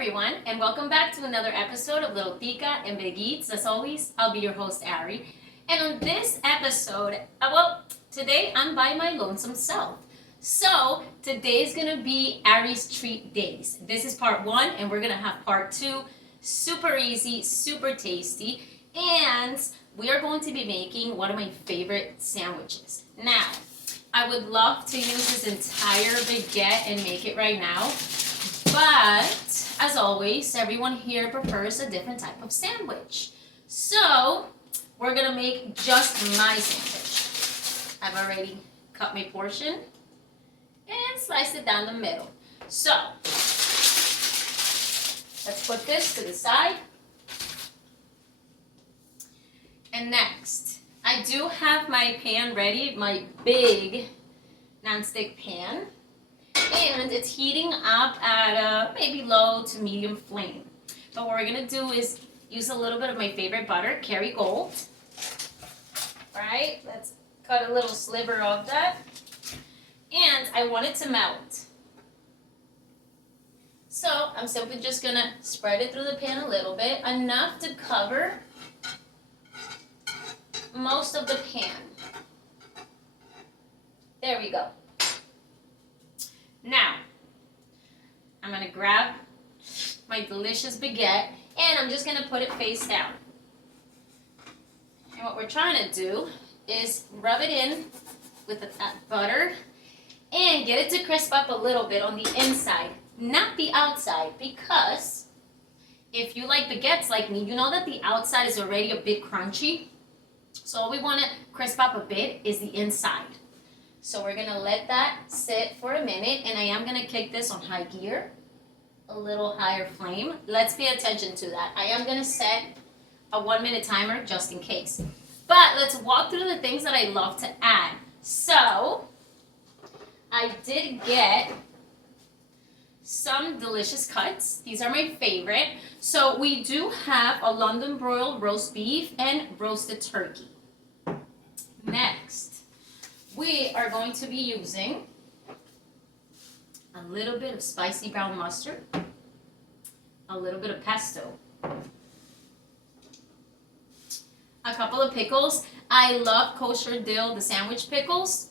everyone, and welcome back to another episode of Little Tica and Big Eats. As always, I'll be your host, Ari. And on this episode, today I'm by my lonesome self. So, today's gonna be Ari's treat days. This is part one, and we're gonna have part two. Super easy, super tasty, and we are going to be making one of my favorite sandwiches. Now, I would love to use this entire baguette and make it right now, but as always, everyone here prefers a different type of sandwich. So, we're gonna make just my sandwich. I've already cut my portion and sliced it down the middle. So, let's put this to the side. And next, I do have my pan ready, my big nonstick pan. And it's heating up at a maybe low to medium flame. But what we're gonna do is use a little bit of my favorite butter, Kerrygold. Right, let's cut a little sliver of that. And I want it to melt. So I'm simply just gonna spread it through the pan a little bit, enough to cover most of the pan. There we go. Now, I'm gonna grab my delicious baguette and I'm just gonna put it face down. And what we're trying to do is rub it in with that butter and get it to crisp up a little bit on the inside, not the outside, because if you like baguettes like me, you know that the outside is already a bit crunchy. So all we want to crisp up a bit is the inside. So we're going to let that sit for a minute, and I am going to kick this on high gear, a little higher flame. Let's pay attention to that. I am going to set a 1-minute timer just in case. But let's walk through the things that I love to add. So I did get some delicious cuts. These are my favorite. So we do have a London broiled roast beef and roasted turkey. Next, we are going to be using a little bit of spicy brown mustard, a little bit of pesto, a couple of pickles. I love kosher dill, the sandwich pickles,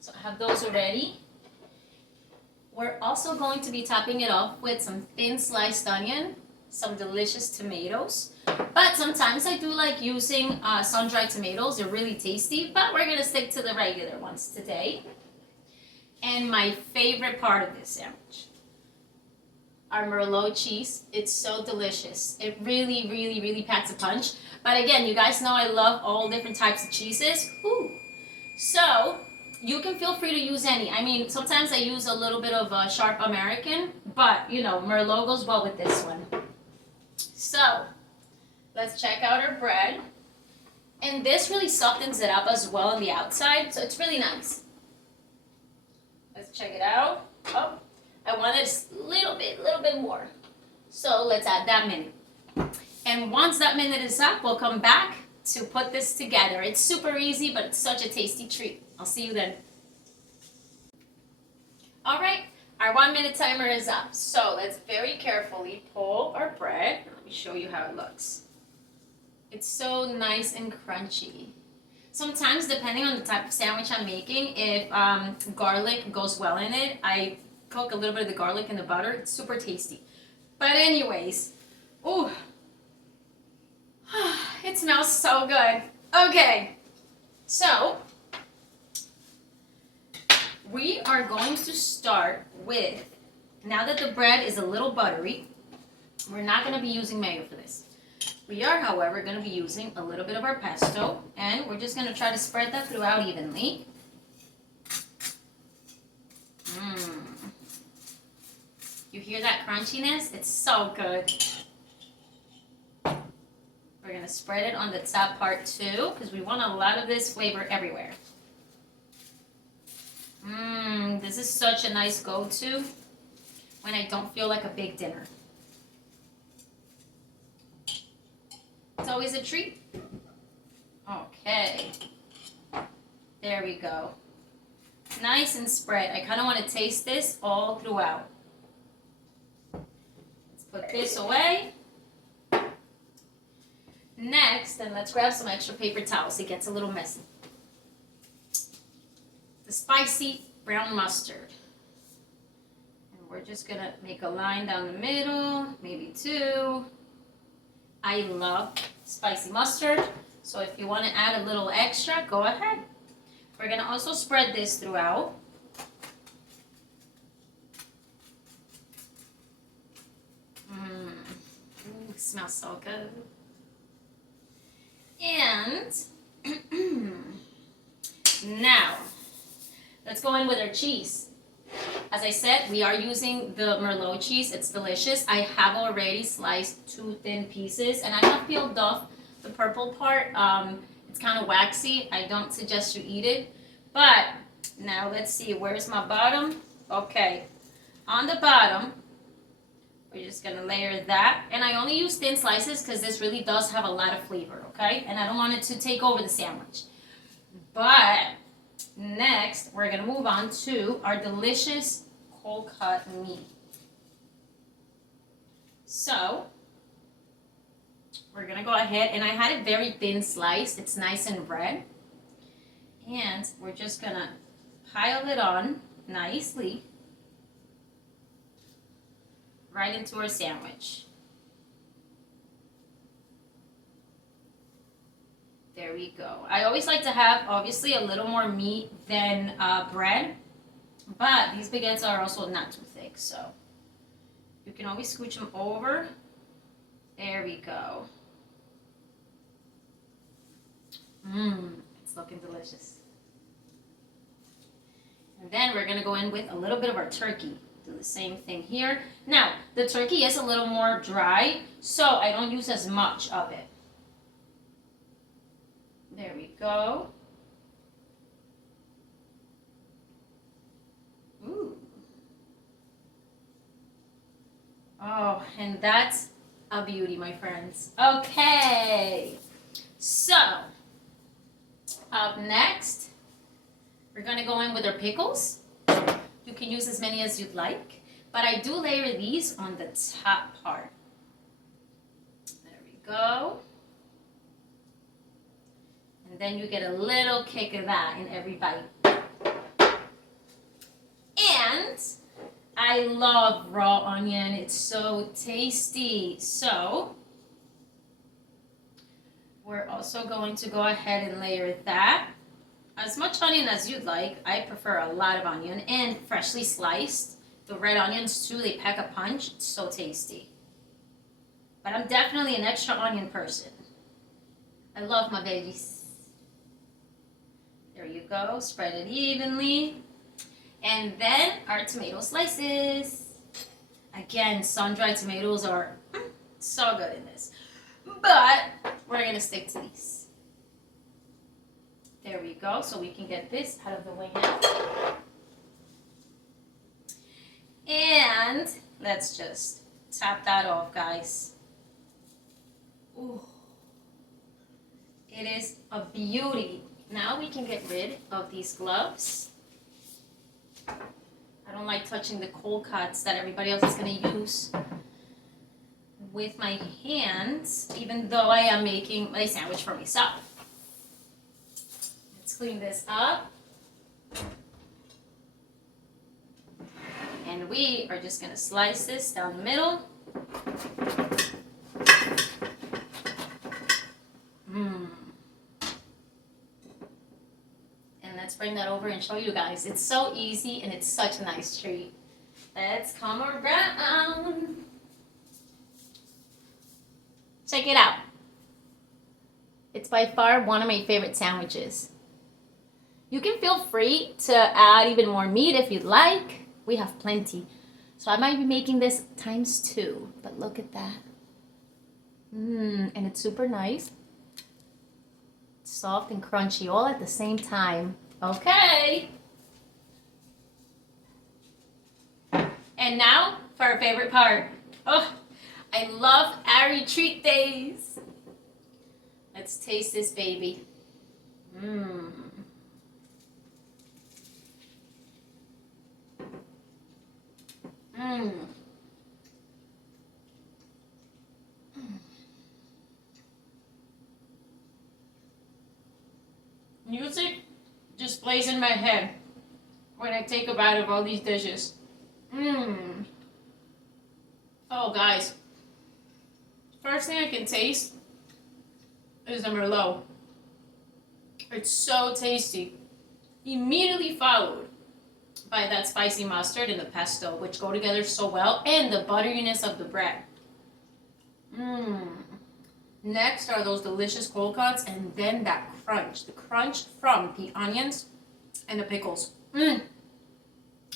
so I have those already. We're also going to be topping it off with some thin sliced onion, some delicious tomatoes. But sometimes I do like using sun-dried tomatoes. They're really tasty, but we're going to stick to the regular ones today. And my favorite part of this sandwich, our Merlot cheese. It's so delicious. It really, really, really packs a punch. But again, you guys know I love all different types of cheeses. Ooh. So you can feel free to use any. I mean, sometimes I use a little bit of sharp American, but you know, Merlot goes well with this one. So let's check out our bread. And this really softens it up as well on the outside, so it's really nice. Let's check it out. Oh, I wanted a little bit more. So let's add that minute. And once that minute is up, we'll come back to put this together. It's super easy, but it's such a tasty treat. I'll see you then. All right, our 1-minute timer is up. So let's very carefully pull our bread. Let me show you how it looks. It's so nice and crunchy. Sometimes, depending on the type of sandwich I'm making, if garlic goes well in it, I cook a little bit of the garlic in the butter. It's super tasty. But anyways, ooh, it smells so good. Okay, so we are going to start with, now that the bread is a little buttery, we're not going to be using mayo for this. We are, however, going to be using a little bit of our pesto, and we're just going to try to spread that throughout evenly. You hear that crunchiness? It's so good. We're going to spread it on the top part too, because we want a lot of this flavor everywhere. This is such a nice go-to when I don't feel like a big dinner. It's always a treat. Okay. There we go. Nice and spread. I kind of want to taste this all throughout. Put this away. Next, then let's grab some extra paper towels. It gets a little messy. The spicy brown mustard. And we're just gonna make a line down the middle, maybe two. I love spicy mustard, so if you want to add a little extra, go ahead. We're gonna also spread this throughout. Ooh, smells so good. And now, let's go in with our cheese. As I said, we are using the Merlot cheese. It's delicious. I have already sliced 2 thin pieces, and I have peeled off the purple part. It's kind of waxy. I don't suggest you eat it. But now let's see, where's my bottom? Okay, on the bottom, we're just gonna layer that. And I only use thin slices because this really does have a lot of flavor, okay? And I don't want it to take over the sandwich. But next, we're gonna move on to our delicious cold cut meat. So, we're gonna go ahead, and I had it very thin sliced. It's nice and red. And we're just gonna pile it on nicely right into our sandwich. There we go. I always like to have, obviously, a little more meat than bread, but these baguettes are also not too thick, so you can always scooch them over. There we go. It's looking delicious. And then we're gonna go in with a little bit of our turkey. Do the same thing here. Now, the turkey is a little more dry, so I don't use as much of it. There we go. Ooh. Oh, and that's a beauty, my friends. Okay. So, up next, we're gonna go in with our pickles. You can use as many as you'd like, but I do layer these on the top part. There we go. And then you get a little kick of that in every bite. And I love raw onion. It's so tasty. So we're also going to go ahead and layer that. As much onion as you'd like. I prefer a lot of onion, and freshly sliced. The red onions too, they pack a punch. It's so tasty. But I'm definitely an extra onion person. I love my veggies. There you go. Spread it evenly. And then our tomato slices. Again, sun-dried tomatoes are so good in this. But we're going to stick to these. There we go. So we can get this out of the way now. And let's just top that off, guys. Ooh. It is a beauty. Now we can get rid of these gloves. I don't like touching the cold cuts that everybody else is going to use with my hands, even though I am making my sandwich for myself. Let's clean this up. And we are just going to slice this down the middle. And let's bring that over and show you guys. It's so easy and it's such a nice treat. Let's come around. Check it out. It's by far one of my favorite sandwiches. You can feel free to add even more meat if you'd like. We have plenty. So I might be making this ×2, but look at that. And it's super nice. Soft and crunchy all at the same time. Okay. And now for our favorite part. Oh, I love Aerie treat days. Let's taste this baby. plays in my head when I take a bite of all these dishes. Mmm. Oh, guys. First thing I can taste is the Merlot. It's so tasty. Immediately followed by that spicy mustard and the pesto, which go together so well, and the butteriness of the bread. Mmm. Next are those delicious cold cuts, and then that crunch. The crunch from the onions and the pickles. Mmm.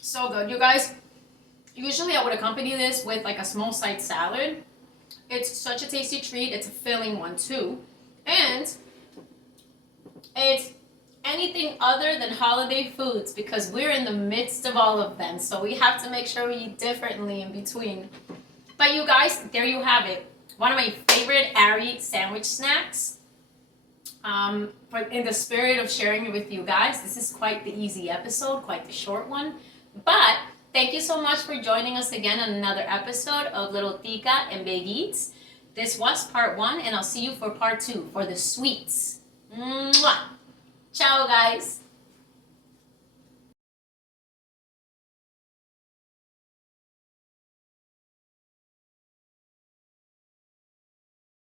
So good. You guys, usually I would accompany this with like a small side salad. It's such a tasty treat. It's a filling one too. And it's anything other than holiday foods because we're in the midst of all of them. So we have to make sure we eat differently in between. But you guys, there you have it. One of my favorite Ari sandwich snacks. But in the spirit of sharing it with you guys, this is quite the easy episode, quite the short one. But thank you so much for joining us again on another episode of Little Tica and Big Eats. This was part 1, and I'll see you for part 2 for the sweets. Mwah! Ciao, guys.